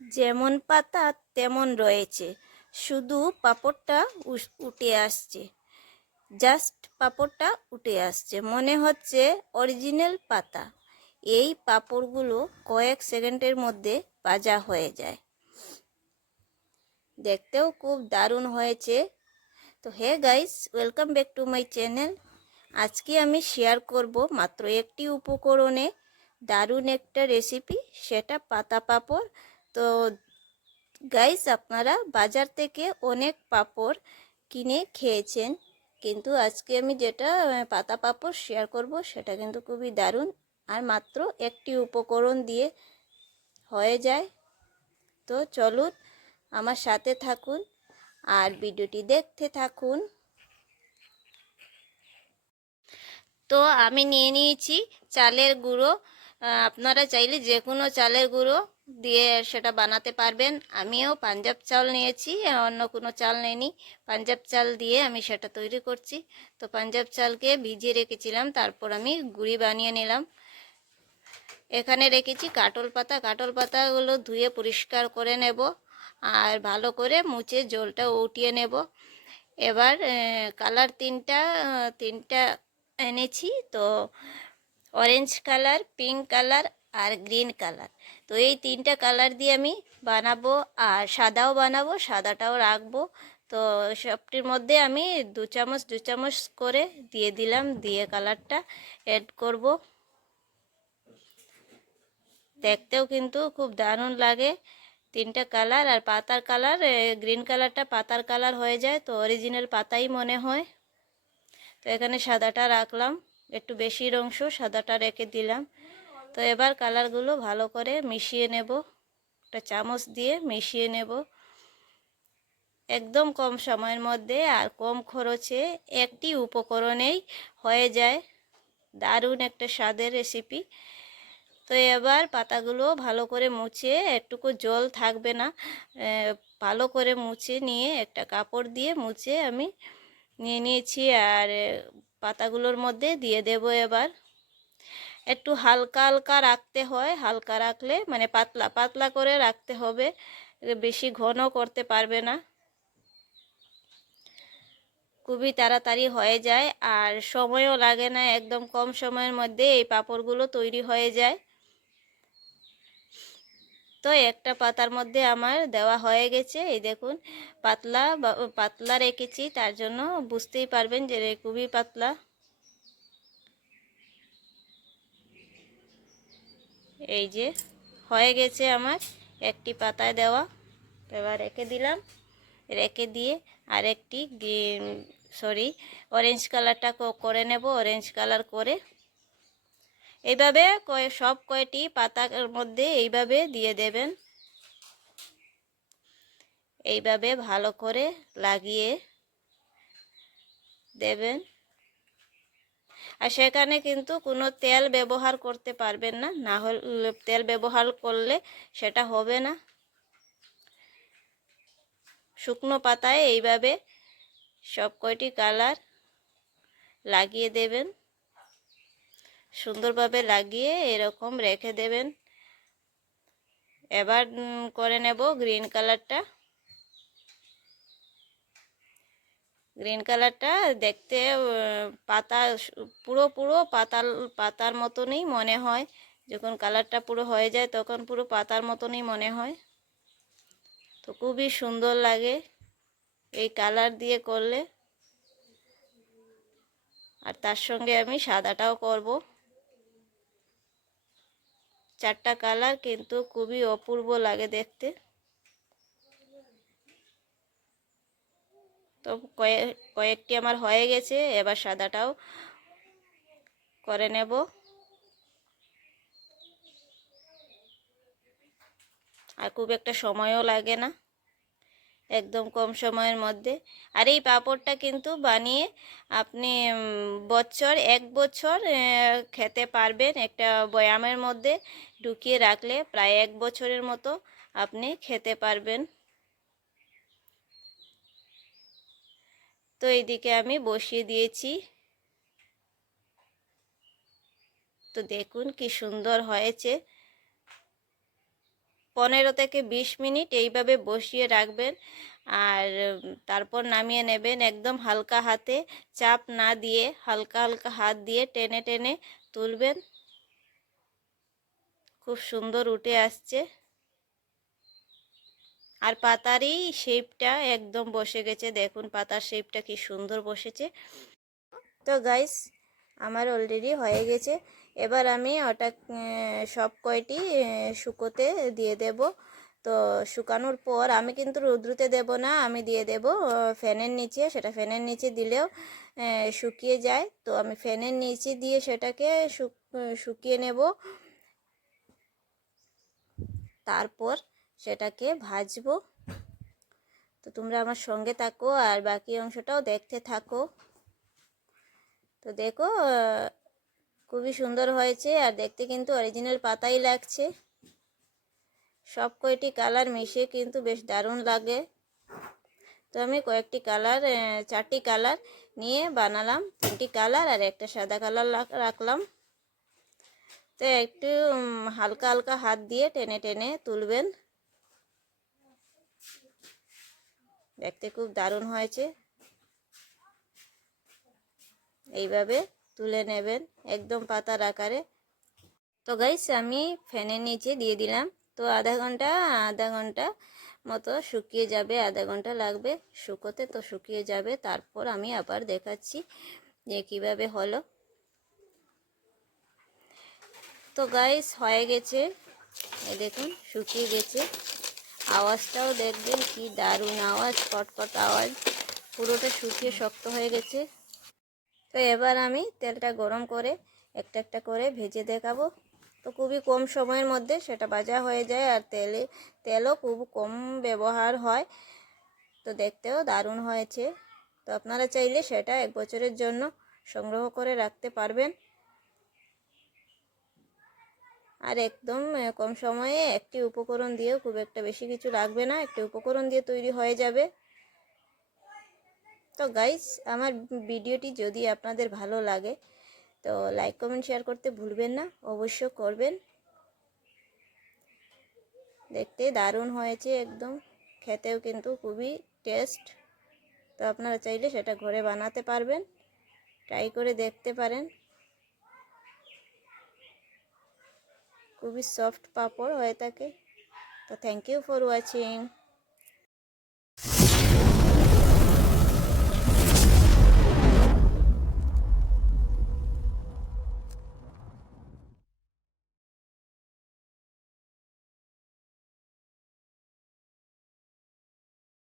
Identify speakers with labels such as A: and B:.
A: যেমন পাতা তেমন রয়েছে। শুধু পাপড়টা উঠে আসছে। জাস্ট পাপড়টা উঠে আসছে। মনে হচ্ছে অরিজিনাল পাতা। এই পাপড়গুলো কয়েক সেকেন্ডের মধ্যে ভাজা হয়ে যায়। দেখতেও খুব দারুণ হয়েছে। তো hey guys, welcome back to my channel. আজকে আমি শেয়ার করব মাত্র একটি উপকরণে দারুণ একটা রেসিপি, সেটা পাতা পাঁপড়। তো গাইস আপনারা বাজার থেকে অনেক পাপড় কিনে খেয়েছেন, কিন্তু আজকে আমি যেটা পাতা পাপড় শেয়ার করব সেটা কিন্তু খুবই দারুণ। আর মাত্র একটি উপকরণ দিয়ে হয়ে যায়। তো চলুন আমার সাথে থাকুন আর ভিডিওটি দেখতে থাকুন। তো আমি নিয়ে নিয়েছি চালের গুঁড়ো। আপনারা চাইলে যে কোনো চালের গুঁড়ো দিয়ে সেটা বানাতে পারবেন। আমিও পাঞ্জাব চাল নিয়েছি, অন্য কোনো চাল নেইনি। পাঞ্জাব চাল দিয়ে আমি সেটা তৈরি করছি। তো পাঞ্জাব চালকে ভিজিয়ে রেখেছিলাম, তারপর আমি গুঁড়ি বানিয়ে নিলাম। এখানে রেখেছি কাটল পাতা। কাটল পাতাগুলো ধুয়ে পরিষ্কার করে নেব আর ভালো করে মুছে জলটা উঠিয়ে নেব। এবার কালার তিনটা তিনটা এনেছি। তো অরেঞ্জ কালার পিঙ্ক কালার আর গ্রিন কালার। তো এই তিনটা কালার দিয়ে আমি বানাবো আর সাদাও বানাবো, সাদাটাও রাখব। তো সবটির মধ্যে আমি দু চামচ দু চামচ করে দিয়ে দিলাম, দিয়ে কালারটা অ্যাড করব। দেখতেও কিন্তু খুব দারুণ লাগে তিনটা কালার। আর পাতার কালার গ্রিন কালারটা পাতার কালার হয়ে যায়, তো অরিজিনাল পাতাই মনে হয়। তো এখানে সাদাটা রাখলাম, একটু বেশির অংশ সাদাটা রেখে দিলাম। তো এবার কালারগুলো ভালো করে মিশিয়ে নেব। একটা চামচ দিয়ে মিশিয়ে নেব। একদম কম সময়ের মধ্যে আর কম খরচে একটি উপকরণেই হয়ে যায়। দারুণ একটা স্বাদের রেসিপি তো এবার পাতাগুলো ভালো করে মুছে, একটুকু জল থাকবে না ভালো করে মুছে নিয়ে একটা কাপড় দিয়ে মুছে আমি নিয়ে নিয়েছি আর পাতাগুলোর মধ্যে দিয়ে দেব এবার। একটু হালকা হালকা রাখতে হয়। হালকা রাখলে মানে পাতলা পাতলা করে রাখতে হবে। বেশি ঘন করতে পারবে না। খুবই তাড়াতাড়ি হয়ে যায় আর সময়ও লাগে না। একদম কম সময়ের মধ্যে এই পাঁপড়গুলো তৈরি হয়ে যায়। তো একটা পাতার মধ্যে আমার দেওয়া হয়ে গেছে। এই দেখুন, পাতলা পাতলা রেখেছি। তার জন্য বুঝতেই পারবেন যে খুবই পাতলা। এই যে, হয়ে গেছে আমার একটি পাতায় দেওয়া। এবার রেখে দিলাম। রেখে দিয়ে আরেকটি সরি অরেঞ্জ কালারটা করে নেব অরেঞ্জ কালার করে। এইভাবে কয়, সব কয়টি পাতার মধ্যে এইভাবে দিয়ে দেবেন। এইভাবে ভালো করে লাগিয়ে দেবেন। আর সেখানে কিন্তু কোনো তেল ব্যবহার করতে পারবেন না। না হলে তেল ব্যবহার করলে সেটা হবে না। শুকনো পাতায় এইভাবে সব কয়টি কালার লাগিয়ে দেবেন। সুন্দরভাবে লাগিয়ে এরকম রেখে দেবেন। এবার করে নেব গ্রিন কালারটা। গ্রিন কালারটা দেখতে পাতা পুরো পুরো পাতাল, পাতার মতনই মনে হয়। যখন কালারটা পুরো হয়ে যায় তখন পুরো পাতার মতনই মনে হয়। তো খুবই সুন্দর লাগে এই কালার দিয়ে করলে। আর তার সঙ্গে আমি সাদাটাও করব। চারটা কালার কিন্তু খুবই অপূর্ব লাগে দেখতে। তো কয়েক কয়েকটি আমার হয়ে গেছে, এবার সাদাটাও করে নেব। আর খুব একটা সময়ও লাগে না, একদম কম সময়ের মধ্যে। আর এই পাঁপড়টা কিন্তু বানিয়ে আপনি বছর, এক বছর খেতে পারবেন। একটা বয়ামের মধ্যে ঢুকিয়ে রাখলে প্রায় এক বছরের মতো আপনি খেতে পারবেন। তো এইদিকে আমি বসিয়ে দিয়েছি। তো দেখুন কি সুন্দর হয়েছে। পনেরো থেকে বিশ মিনিট এইভাবে বসিয়ে রাখবেন আর তারপর নামিয়ে নেবেন একদম হালকা হাতে। চাপ না দিয়ে হালকা হালকা হাত দিয়ে টেনে টেনে তুলবেন। খুব সুন্দর উঠে আসছে। আর পাতারই শেপটা একদম বসে গেছে। দেখুন পাতার শেপটা কি সুন্দর বসেছে। তো গাইস আমার অলরেডি হয়ে গেছে। এবার আমি ওটা সব কয়টি শুকোতে দিয়ে দেব। তো শুকানোর পর আমি কিন্তু রৌদ্রুতে দেব না, আমি দিয়ে দেব ফ্যানের নিচে। সেটা ফ্যানের নিচে দিলেও শুকিয়ে যায়। তো আমি ফ্যানের নিচে দিয়ে সেটাকে শুকিয়ে নেব। তারপর সেটাকে ভাজবো। তো তোমরা আমার সঙ্গে থাকো আর বাকি অংশটাও দেখতে থাকো। তো দেখো, খুবই সুন্দর হয়েছে আর দেখতে কিন্তু অরিজিনাল পাতাই লাগছে। সব কয়টি কালার মিশিয়ে কিন্তু বেশ দারুণ লাগে। তো আমি কয়েকটি কালার চারটি কালার নিয়ে বানালাম। তিনটি কালার আর একটা সাদা কালার রাখলাম। তো একটু হালকা হালকা হাত দিয়ে টেনে টেনে তুলবেন। দেখতে খুব দারুণ হয়েছে। এইভাবে তুলে নেবেন একদম পাতার আকারে। তো গাইস আমি ফ্যানের নিচে দিয়ে দিলাম। তো আধা ঘণ্টা আধা ঘণ্টা মতো শুকিয়ে যাবে, আধা ঘণ্টা লাগবে। শুকোতে তো শুকিয়ে যাবে। তারপর আমি আবার দেখাচ্ছি যে কীভাবে হলো। তো গাইস হয়ে গেছে। দেখুন, শুকিয়ে গেছে। আওয়াজটাও দেখবেন, কি দারুণ আওয়াজ, কটকট আওয়াজ। পুরোটা শুকিয়ে শক্ত হয়ে গেছে। তো এবার আমি তেলটা গরম করে একটা একটা করে ভেজে দেখাবো। তো খুবই কম সময়ের মধ্যে সেটা ভাজা হয়ে যায় আর তেলে, তেলও খুব কম ব্যবহার হয়। তো দেখতেও দারুণ হয়েছে। তো আপনারা চাইলে সেটা এক বছরের জন্য সংগ্রহ করে রাখতে পারবেন। আর একদম কম সময়ে একটি উপকরণ দিয়েও খুব একটা বেশি কিছু লাগবে না। একটি উপকরণ দিয়ে তৈরি হয়ে যাবে। তো গাইস আমার ভিডিওটি যদি আপনাদের ভালো লাগে, তো লাইক কমেন্ট শেয়ার করতে ভুলবেন না। অবশ্য করবেন। দেখতে দারুণ হয়েছে একদম। খেতেও কিন্তু খুবই টেস্ট তো আপনারা চাইলে সেটা ঘরে বানাতে পারবেন। ট্রাই করে দেখতে পারেন। খুবই সফট পাপড় হয়ে থাকে তো থ্যাংক ইউ ফর ওয়াচিং